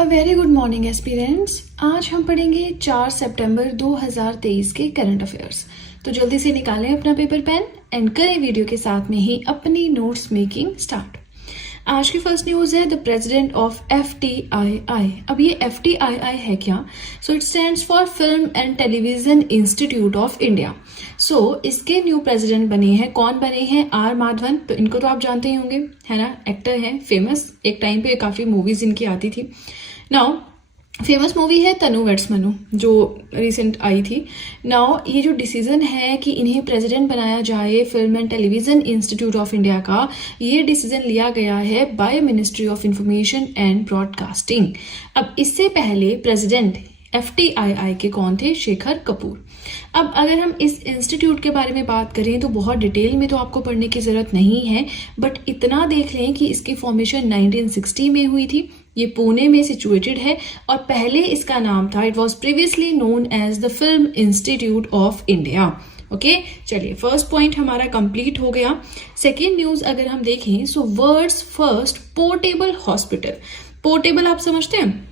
A very good morning aspirants. आज हम पढ़ेंगे 4 सितंबर 2023 के करंट अफेयर्स। तो जल्दी से निकालें अपना पेपर पेन एंड करें वीडियो के साथ में ही अपनी नोट्स मेकिंग स्टार्ट। आज की फर्स्ट न्यूज है द प्रेसिडेंट ऑफ FTII। अब ये FTII है क्या? So it stands for Film and Television Institute of India. So इसके न्यू प्रेसिडेंट बने हैं, कौन बने हैं? आर माधवन। तो इनको तो आप जानते ही होंगे, है ना, एक्टर हैं, फेमस, एक टाइम पे काफी मूवीज इनकी आती थी। नाउ फेमस मूवी है तनु वेड्स मनु जो रिसेंट आई थी। नाउ ये जो डिसीजन है कि इन्हें प्रेसिडेंट बनाया जाए film and Television Institute of India का, ये डिसीजन लिया गया है by ministry of information and broadcasting. अब इससे पहले प्रेसिडेंट FTII के कौन थे? शेखर कपूर। अब अगर हम इस इंस्टीट्यूट के बारे में बात करें तो बहुत डिटेल में तो आपको पढ़ने की जरूरत नहीं है, बट इतना देख लें कि इसकी फॉर्मेशन 1960 में हुई थी। ये पुणे में सिचुएटेड है और पहले इसका नाम था, it was previously known as the Film Institute of India. Okay, चलिए फर्स्ट पॉइंट हमारा कंप्लीट हो गया। सेकेंड न्यूज अगर हम देखें, so world's first portable hospital. Portable आप समझते हैं,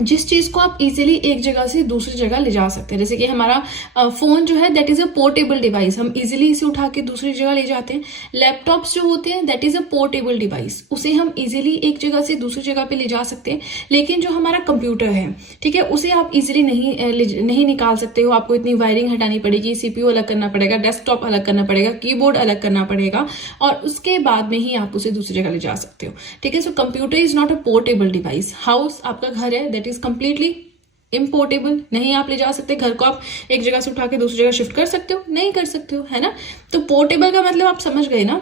जिस चीज को आप इजीली एक जगह से दूसरी जगह ले जा सकते हैं। जैसे कि हमारा फोन जो है that is a portable device, हम इजीली इसे उठा के दूसरी जगह ले जाते हैं। लैपटॉप्स जो होते हैं that is a portable device, उसे हम इजीली एक जगह से दूसरी जगह पे ले जा सकते हैं। लेकिन जो हमारा कंप्यूटर है, ठीक है, उसे आप इजीली नहीं निकाल सकते हो। आपको इतनी वायरिंग हटानी पड़ेगी, CPU अलग करना पड़ेगा, डेस्कटॉप अलग करना पड़ेगा, कीबोर्ड अलग करना पड़ेगा और उसके बाद में ही आप उसे दूसरी जगह ले जा सकते हो। ठीक है, so computer is not a portable device. House, आपका घर है, इज कंप्लीटली इम्पोर्टेबल, नहीं आप ले जा सकते। घर को आप एक जगह से उठा के दूसरी जगह शिफ्ट कर सकते हो? नहीं कर सकते हो, है ना। तो पोर्टेबल का मतलब आप समझ गए ना।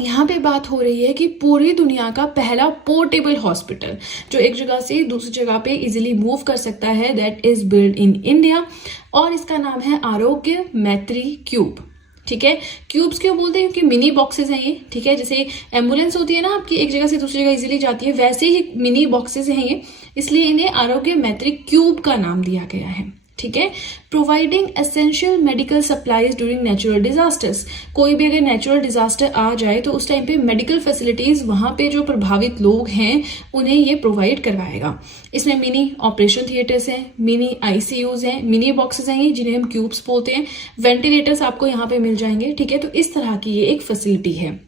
यहाँ पे बात हो रही है कि पूरी दुनिया का पहला पोर्टेबल हॉस्पिटल जो एक जगह से दूसरी जगह पे इजीली मूव कर सकता है, that is build in India और इसका नाम है आरोग्य मैत्री क्यूब। ठीक है, क्यूब्स क्यों बोलते हैं? क्योंकि मिनी बॉक्सेस हैं ये। ठीक है, जैसे एम्बुलेंस होती है ना आपकी, एक जगह से दूसरी जगह इजीली जाती है, वैसे ही मिनी बॉक्सेस हैं ये, इसलिए इन्हें आरोग्य मैत्री क्यूब का नाम दिया गया है। ठीक है, providing essential medical supplies during natural disasters. कोई भी अगर नेचुरल डिजास्टर आ जाए तो उस टाइम पे मेडिकल फैसिलिटीज वहां पे जो प्रभावित लोग हैं उन्हें ये प्रोवाइड करवाएगा। इसमें मिनी ऑपरेशन थिएटर्स हैं, मिनी ICUs हैं, मिनी बॉक्सेस हैं ये जिन्हें हम क्यूब्स बोलते हैं। वेंटिलेटर्स आपको यहाँ पे मिल जाएंगे। ठीक है, तो इस तरह की ये एक फैसिलिटी है।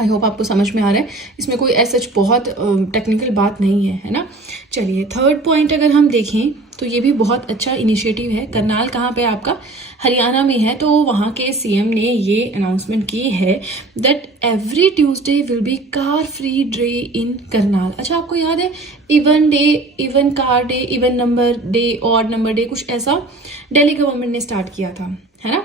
आई होप आपको समझ में आ रहा है, इसमें कोई ऐसा बहुत टेक्निकल बात नहीं है ना। चलिए थर्ड पॉइंट अगर हम देखें तो ये भी बहुत अच्छा इनिशिएटिव है। करनाल कहाँ पे आपका? हरियाणा में है। तो वहाँ के CM ने ये अनाउंसमेंट की है that every Tuesday will be car free day in Karnal. अच्छा, आपको याद है even day, even car day, even number day, odd number day, कुछ ऐसा दिल्ली गवर्नमेंट ने स्टार्ट किया था, है ना।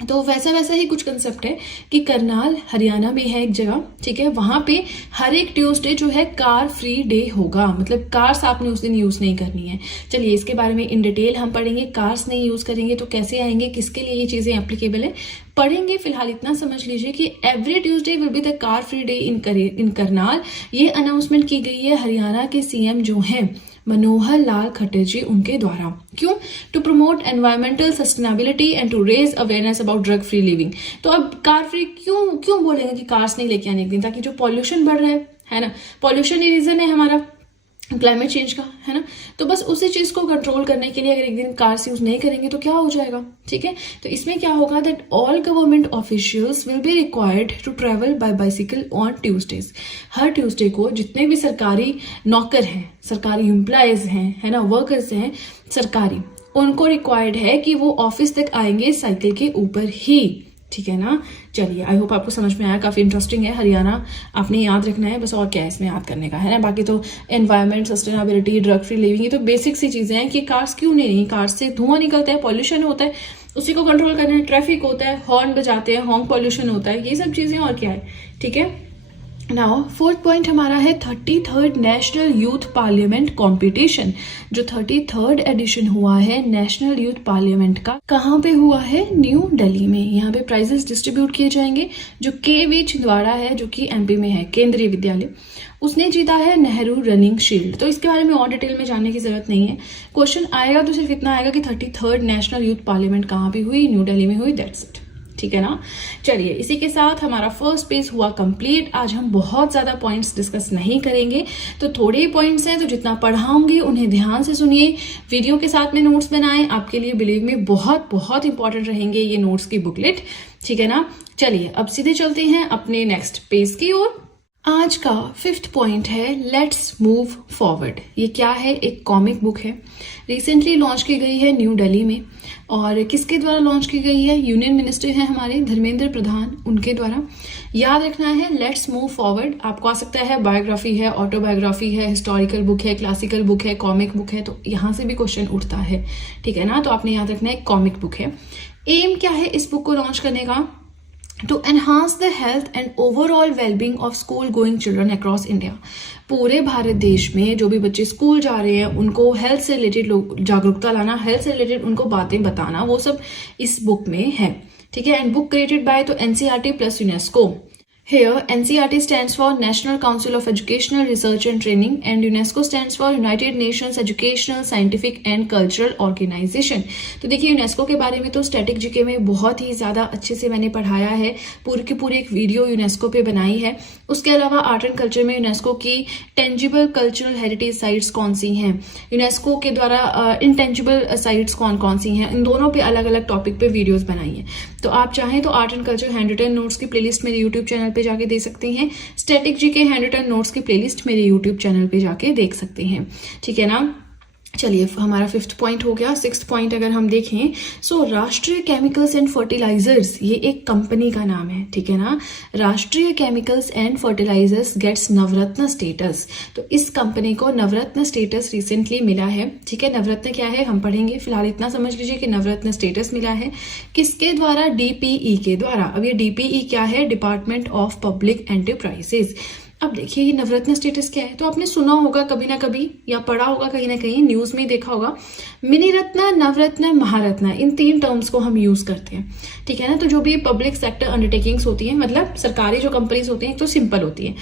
तो वैसा ही कुछ कंसेप्ट है कि करनाल हरियाणा में है एक जगह। ठीक है, वहां पे हर एक ट्यूसडे जो है कार फ्री डे होगा, मतलब कार्स आपने उस दिन यूज नहीं करनी है। चलिए इसके बारे में इन डिटेल हम पढ़ेंगे। कार्स नहीं यूज करेंगे तो कैसे आएंगे, किसके लिए ये चीजें एप्लीकेबल है, पढ़ेंगे। फिलहाल इतना समझ लीजिए कि every Tuesday will be the car free day in Karnal. ये अनाउंसमेंट की गई है हरियाणा के CM जो हैं मनोहर लाल खट्टर जी, उनके द्वारा। क्यों? To promote environmental sustainability and to raise awareness about drug free living. तो अब कार फ्री क्यों बोलेंगे कि कार्स नहीं लेके आने एक दिन? ताकि जो पॉल्यूशन बढ़ रहा है ना, पॉल्यूशन ही रीजन है हमारा क्लाइमेट चेंज का, है ना। तो बस उसी चीज को कंट्रोल करने के लिए अगर एक दिन कार्स यूज नहीं करेंगे तो क्या हो जाएगा? ठीक है, तो इसमें क्या होगा that all government officials will be required to travel by bicycle on Tuesdays. हर ट्यूसडे को जितने भी सरकारी नौकर हैं, सरकारी एम्प्लॉयज हैं, है ना, वर्कर्स हैं सरकारी, उनको रिक्वायर्ड है कि वो ऑफिस तक आएंगे साइकिल के ऊपर ही। ठीक है ना। चलिए आई होप आपको समझ में आया, काफी इंटरेस्टिंग है। हरियाणा आपने याद रखना है बस, और क्या है इसमें याद करने का, है ना। बाकी तो environment, sustainability, drug free living, ये तो बेसिक सी चीजें हैं कि कार्स क्यों नहीं, कार्स से धुआं निकलता है, पॉल्यूशन होता है, उसी को कंट्रोल करना है। ट्रैफिक होता है, हॉर्न बजाते हैं, हॉर्न पॉल्यूशन होता है, ये सब चीजें, और क्या है। ठीक है, नाउ फोर्थ पॉइंट हमारा है 33rd national youth parliament competition. जो 33rd एडिशन हुआ है नेशनल यूथ पार्लियामेंट का, कहाँ पे हुआ है? न्यू दिल्ली में। यहाँ पे प्राइजेस डिस्ट्रीब्यूट किए जाएंगे। जो KV छिंदवाड़ा है जो कि MP में है, केंद्रीय विद्यालय, उसने जीता है नेहरू रनिंग शील्ड। तो इसके बारे में और डिटेल में जानने की जरूरत नहीं है। क्वेश्चन आएगा तो सिर्फ इतना आएगा कि 33rd नेशनल यूथ पार्लियामेंट कहाँ पे हुई? न्यू दिल्ली में हुई, दैट्स इट। ठीक है ना। चलिए इसी के साथ हमारा फर्स्ट पेज हुआ कंप्लीट। आज हम बहुत ज्यादा पॉइंट्स डिस्कस नहीं करेंगे, तो थोड़े ही पॉइंट्स हैं, तो जितना पढ़ाऊंगी उन्हें ध्यान से सुनिए, वीडियो के साथ में नोट्स बनाएं। आपके लिए बिलीव में बहुत बहुत इंपॉर्टेंट रहेंगे ये नोट्स की बुकलेट, ठीक है ना। चलिए अब सीधे चलते हैं अपने नेक्स्ट पेज की ओर। आज का 5th पॉइंट है लेट्स मूव फॉरवर्ड। ये क्या है? एक कॉमिक बुक है, रिसेंटली लॉन्च की गई है न्यू दिल्ली में। और किसके द्वारा लॉन्च की गई है? यूनियन मिनिस्टर हैं हमारे धर्मेंद्र प्रधान, उनके द्वारा। याद रखना है लेट्स मूव फॉरवर्ड। आपको आ सकता है बायोग्राफी है, ऑटोबायोग्राफी है, हिस्टोरिकल बुक है, क्लासिकल बुक है, कॉमिक बुक है, तो यहाँ से भी क्वेश्चन उठता है, ठीक है ना। तो आपने याद रखना है कॉमिक बुक है। एम क्या है इस बुक को लॉन्च करने का? To enhance the health and overall wellbeing of school going children across India. पूरे भारत देश में जो भी बच्चे स्कूल जा रहे हैं उनको हेल्थ से रिलेटेड जागरूकता लाना, हेल्थ से रिलेटेड उनको बातें बताना, वो सब इस बुक में है, ठीक है। एंड बुक क्रिएटेड बाय तो NCERT plus UNESCO. Here, NCERT stands for National Council of Educational Research and Training and UNESCO stands for United Nations Educational, Scientific and Cultural Organization। तो देखिए यूनेस्को के बारे में तो स्टैटिक जीके में बहुत ही ज़्यादा अच्छे से मैंने पढ़ाया है, पूरी की पूरी एक वीडियो यूनेस्को पे बनाई है। उसके अलावा आर्ट एंड कल्चर में यूनेस्को की टेंजिबल कल्चरल हेरिटेज साइट्स कौन सी हैं, यूनेस्को के द्वारा इनटेंजिबल साइट्स कौन कौन सी हैं, इन दोनों पे अलग अलग टॉपिक पे वीडियोस बनाई है। तो आप चाहें तो art and culture hand written notes की प्लेलिस्ट मेरे यूट्यूब चैनल पे जाके दे सकते हैं, static GK hand written notes की प्लेलिस्ट मेरे यूट्यूब चैनल पे जाके देख सकते हैं, ठीक है ना। चलिए हमारा 5th पॉइंट हो गया। 6th पॉइंट अगर हम देखें, सो राष्ट्रीय केमिकल्स एंड फर्टिलाइजर्स, ये एक कंपनी का नाम है, ठीक है ना। Rashtriya chemicals and fertilisers gets Navratna status. तो इस कंपनी को नवरत्न स्टेटस रिसेंटली मिला है, ठीक है। नवरत्न क्या है हम पढ़ेंगे, फिलहाल इतना समझ लीजिए कि नवरत्न स्टेटस मिला है किसके द्वारा? डीपीई के द्वारा। अब ये डीपीई क्या है? Department of public enterprises. अब देखिए ये नवरत्न स्टेटस क्या है, तो आपने सुना होगा कभी ना कभी या पढ़ा होगा कहीं ना कहीं, न्यूज में देखा होगा। मिनी रत्न, नवरत्न, महारत्न, इन 3 टर्म्स को हम यूज करते हैं, ठीक है ना। तो जो भी पब्लिक सेक्टर अंडरटेकिंग्स होती है, मतलब सरकारी जो कंपनीज होती हैं, तो सिंपल होती है,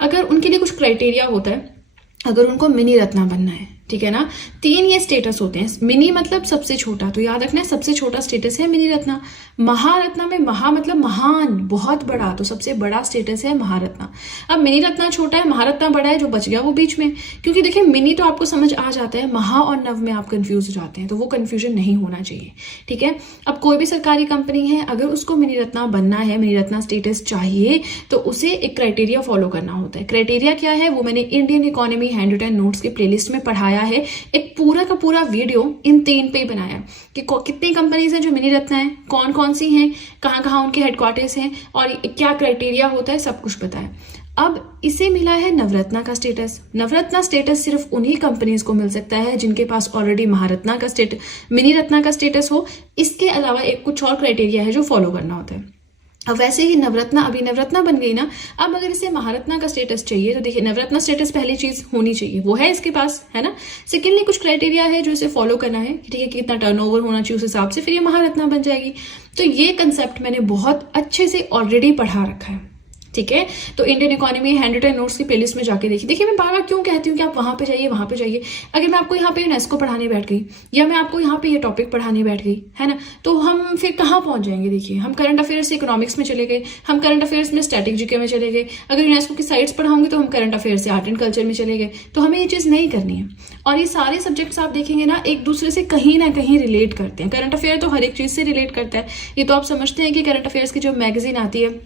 अगर उनके लिए कुछ क्राइटेरिया होता है, अगर उनको मिनी रत्ना बनना है, ठीक है ना। 3 ये स्टेटस होते हैं। मिनी मतलब सबसे छोटा, तो याद रखना है सबसे छोटा स्टेटस है मिनी रत्ना। महारत्ना में महा मतलब महान, बहुत बड़ा, तो सबसे बड़ा स्टेटस है महारत्ना। अब मिनी रत्ना छोटा है, महारत्ना बड़ा है, जो बच गया वो बीच में। क्योंकि देखिए मिनी तो आपको समझ आ जाता है, महा और नव में आप कंफ्यूज हो जाते हैं, तो वो कंफ्यूजन नहीं होना चाहिए, ठीक है। अब कोई भी सरकारी कंपनी है, अगर उसको मिनी रत्ना बनना है, मिनी रत्ना स्टेटस चाहिए, तो उसे एक क्राइटेरिया फॉलो करना होता है। क्राइटेरिया क्या है वो मैंने Indian economy hand written notes की प्लेलिस्ट में पढ़ाया है। एक पूरा का पूरा वीडियो इन 3 पे बनाया कि कितनी कंपनीज हैं जो मिनी रत्न है, कौन कौन सी हैं, कहाँ कहाँ उनके हेडक्वार्टर्स हैं और क्या क्राइटेरिया होता है, सब कुछ बताया। अब इसे मिला है नवरत्ना का स्टेटस। नवरत्ना स्टेटस सिर्फ उन्हीं कंपनीज को मिल सकता है जिनके पास ऑलरेडी महारत्ना का स्टेटस, मिनी रत्ना का स्टेटस हो। इसके अलावा एक कुछ और क्राइटेरिया है जो फॉलो करना होता है। अब वैसे ही नवरत्ना अभी नवरत्ना बन गई ना, अब अगर इसे महारत्ना का स्टेटस चाहिए, तो देखिए नवरत्ना स्टेटस पहली चीज होनी चाहिए, वो है इसके पास, है ना। सेकेंडली कुछ क्राइटेरिया है जो इसे फॉलो करना है, ठीक है, कितना टर्नओवर होना चाहिए उस हिसाब से फिर ये महारत्ना बन जाएगी। तो ये कंसेप्ट मैंने बहुत अच्छे से ऑलरेडी पढ़ा रखा है, ठीक है। तो Indian economy hand written notes की प्लेलिस्ट में जाके देखिए मैं बार बार क्यों कहती हूँ कि आप वहां पे जाइए, वहां पे जाइए। अगर मैं आपको यहाँ पे यूनेस्को पढ़ाने बैठ गई या मैं आपको यहाँ पे ये टॉपिक पढ़ाने बैठ गई, है ना, तो हम फिर कहाँ पहुंच जाएंगे? देखिए हम करंट अफेयर्स से इकोनॉमिक्स में चले गए, हम करंट अफेयर्स में स्टैटिक जीके में चले गए, अगर यूनेस्को की साइट्स पढ़ाऊंगी तो हम करंट अफेयर्स से आर्ट एंड कल्चर में चले गए। तो हमें ये चीज नहीं करनी है। और ये सारे सब्जेक्ट्स आप देखेंगे ना एक दूसरे से कहीं ना कहीं रिलेट करते हैं। करंट अफेयर तो हर एक चीज से रिलेट करता है, ये तो आप समझते हैं कि करंट अफेयर्स की जो मैगजीन आती है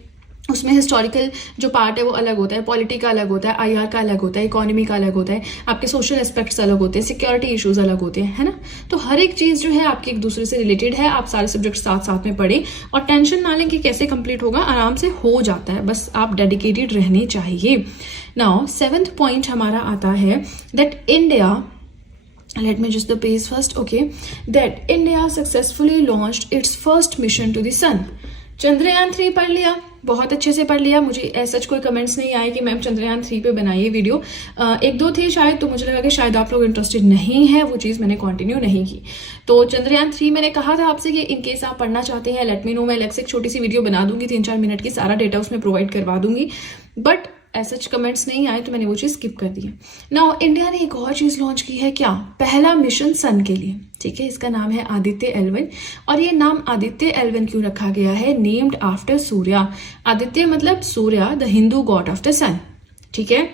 उसमें हिस्टोरिकल जो पार्ट है वो अलग होता है, पॉलिटी का अलग होता है, आईआर का अलग होता है, इकोनॉमी का अलग होता है, आपके सोशल एस्पेक्ट्स अलग होते हैं, सिक्योरिटी इश्यूज अलग होते हैं, है ना। तो हर एक चीज जो है आपकी एक दूसरे से रिलेटेड है। आप सारे सब्जेक्ट साथ साथ में पढ़ें और टेंशन ना लें कि कैसे कंप्लीट होगा, आराम से हो जाता है, बस आप डेडिकेटेड रहने चाहिए। नाउ 7th पॉइंट हमारा आता है that India, let me just the page first, okay, that India successfully launched its first mission to the sun। Chandrayaan 3 पढ़ लिया, बहुत अच्छे से पढ़ लिया। मुझे ऐसा कोई कमेंट्स नहीं आए कि मैम चंद्रयान 3 पे बनाइए वीडियो, 1-2 थे शायद, तो मुझे लगा कि शायद आप लोग इंटरेस्टेड नहीं है, वो चीज़ मैंने कंटिन्यू नहीं की। तो चंद्रयान 3 मैंने कहा था आपसे कि इन केस आप पढ़ना चाहते हैं लेट मी नो, मैं अलग से एक छोटी सी वीडियो बना दूंगी 3-4 मिनट की, सारा डेटा उसमें प्रोवाइड करवा दूंगी। बट ऐसा कमेंट्स नहीं आए तो मैंने वो चीज़ स्किप कर दी है। नाउ इंडिया ने एक और चीज़ लॉन्च की है, क्या, पहला मिशन सन के लिए, ठीक है। इसका नाम है आदित्य L1 और ये नाम आदित्य L1 क्यों रखा गया है, नेम्ड आफ्टर सूर्या। आदित्य मतलब Surya, the Hindu god of the sun, ठीक है।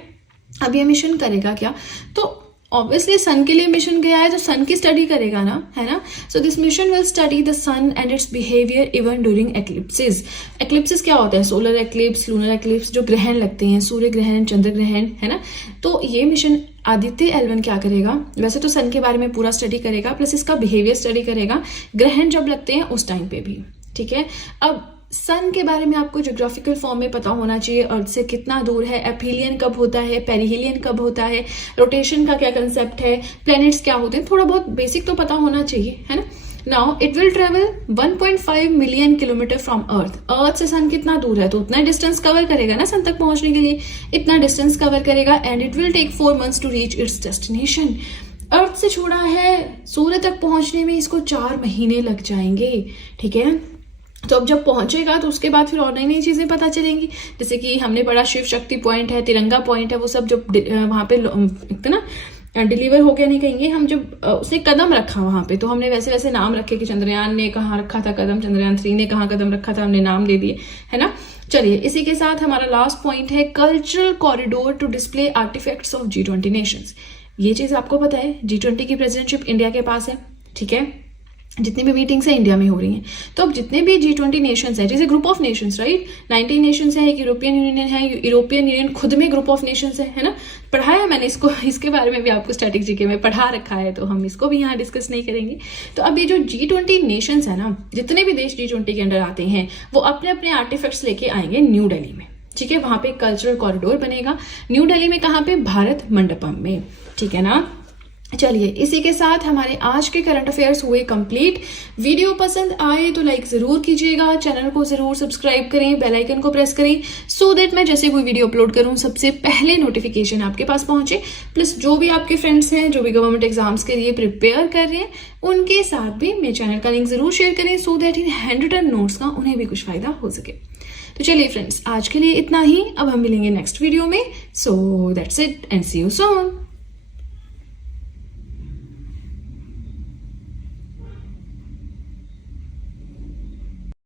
अब ये मिशन करेगा क्या, तो ऑब्वियसली सन के लिए मिशन गया है तो सन की स्टडी करेगा ना, है ना। So this mission will study the sun and its behaviour even during eclipses. Eclipses क्या होता है, सोलर एक्लिप्स, लूनर एक्लिप्स, जो ग्रहण लगते हैं, सूर्य ग्रहण, चंद्र ग्रहण, है ना। तो ये मिशन आदित्य L1 क्या करेगा, वैसे तो सन के बारे में पूरा स्टडी करेगा, प्लस इसका बिहेवियर स्टडी करेगा, ग्रहण जब लगते हैं उस टाइम पे भी, ठीक है। अब सन के बारे में आपको ज्योग्राफिकल फॉर्म में पता होना चाहिए, अर्थ से कितना दूर है, एपीलियन कब होता है, पेरिहिलियन कब होता है, रोटेशन का क्या कंसेप्ट है, प्लैनेट्स क्या होते हैं, थोड़ा बहुत बेसिक तो पता होना चाहिए, है ना। Now it will travel 1.5 million kilometre from earth से सन कितना दूर है तो उतना डिस्टेंस कवर करेगा ना सन तक पहुंचने के लिए, इतना डिस्टेंस कवर करेगा। And it will take 4 months to reach its destination. Earth से छोड़ा है, सूर्य तक पहुंचने में इसको 4 महीने लग जाएंगे, ठीक है। तो अब जब पहुंचेगा तो उसके बाद फिर और नई नई चीजें पता चलेंगी, जैसे कि हमने पढ़ा शिव शक्ति पॉइंट है, तिरंगा पॉइंट है, वो सब जब वहां पे ना डिलीवर हो गया नहीं कहेंगे हम, जब उसने कदम रखा वहां पे तो हमने वैसे वैसे नाम रखे कि चंद्रयान ने कहाँ रखा था कदम, चंद्रयान 3 ने कहाँ कदम रखा था, हमने नाम दे दिए, है ना। चलिए इसी के साथ हमारा लास्ट पॉइंट है cultural corridor to display artefacts of G20 nations. ये चीज आपको पता है, G20 की प्रेसिडेंटशिप इंडिया के पास है, ठीक है। जितनी भी मीटिंग्स है इंडिया में हो रही हैं, तो अब जितने भी G20 नेशंस है, जैसे group of Nations, right, 19 Nations है, एक यूरोपियन यूनियन है, यूरोपियन यूनियन खुद में ग्रुप ऑफ नेशंस है ना। पढ़ाया मैंने इसको, इसके बारे में भी आपको स्टैटिक जीके में पढ़ा रखा है, तो हम इसको भी यहाँ डिस्कस नहीं करेंगे। तो अब ये जो G20 नेशंस है ना, जितने भी देश G20 के अंडर आते हैं वो अपने अपने आर्टिफैक्ट्स लेके आएंगे न्यू दिल्ली में, ठीक है। वहां पे कल्चरल कॉरिडोर बनेगा न्यू दिल्ली में, कहाँ पे, भारत मंडपम में, ठीक है ना। चलिए इसी के साथ हमारे आज के करंट अफेयर्स हुए कंप्लीट। वीडियो पसंद आए तो लाइक जरूर कीजिएगा, चैनल को जरूर सब्सक्राइब करें, बेल आइकन को प्रेस करें, सो दैट मैं जैसे कोई वीडियो अपलोड करूं सबसे पहले नोटिफिकेशन आपके पास पहुंचे। प्लस जो भी आपके फ्रेंड्स हैं जो भी गवर्नमेंट एग्जाम्स के लिए प्रिपेयर कर रहे हैं उनके साथ भी मेरे चैनल का लिंक जरूर शेयर करें, सो दैट इन हैंड रिटन नोट्स का उन्हें भी कुछ फायदा हो सके। तो चलिए फ्रेंड्स, आज के लिए इतना ही, अब हम मिलेंगे नेक्स्ट वीडियो में। So that's it and see you soon.